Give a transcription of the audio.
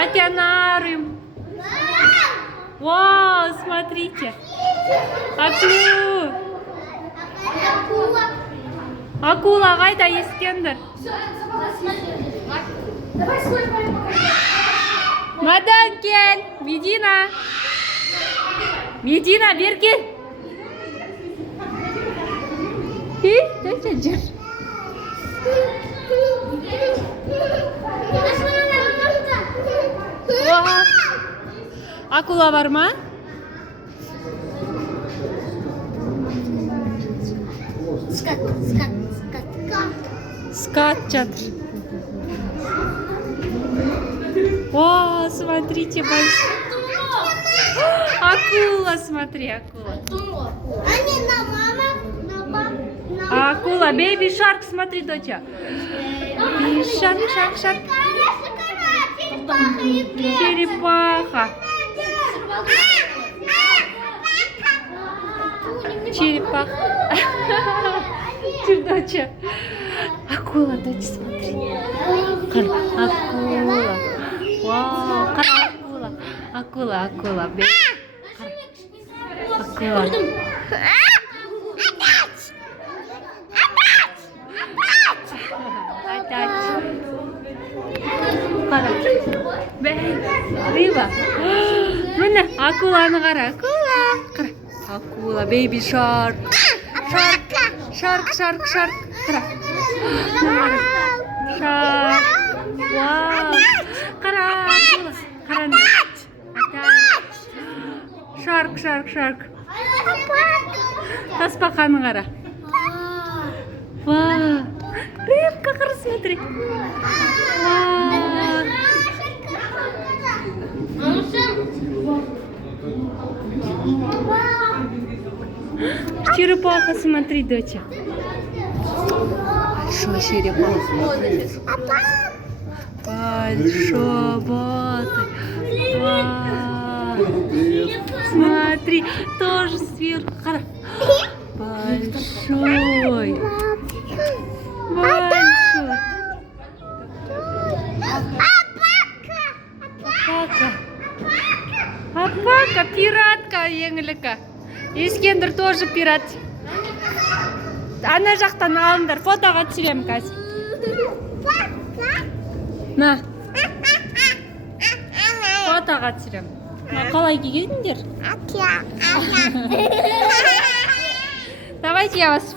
Океанариум. Вау, смотрите. Акула қайда Ескендір? Мадан кел. Медина. Медина, бер кел. Жүр. Акула бар ма? Скат жатыр. О, смотрите, большой. Акула, смотри, акула. Акула, бейби шарк, смотри, доча. Шарк, шарк, шарк. Черепаха. Черепаха. Доча. Акула, доча, смотри. Акула. Вау, акула. Акула, акула. Акула. Рыба. Міне, акуланы қара. Акула. Акула, бейби шарк. Шарк. Шарк. Қара. Шарк. Вау. Қара. Шарк. Тасбақаны қара. Вау. Рыбка, қара, смотри. Вау. Черепаха, смотри, доча. Большой черепаха. Большой. Смотри, тоже сверху. Большой. Апака, пиратка еңілікі. Ескендір тоже пират. Ана жақтан алыңдар, фотоға түсірем қазір. На. Фотоға түсірем. Қалай келгендер? Давайте я вас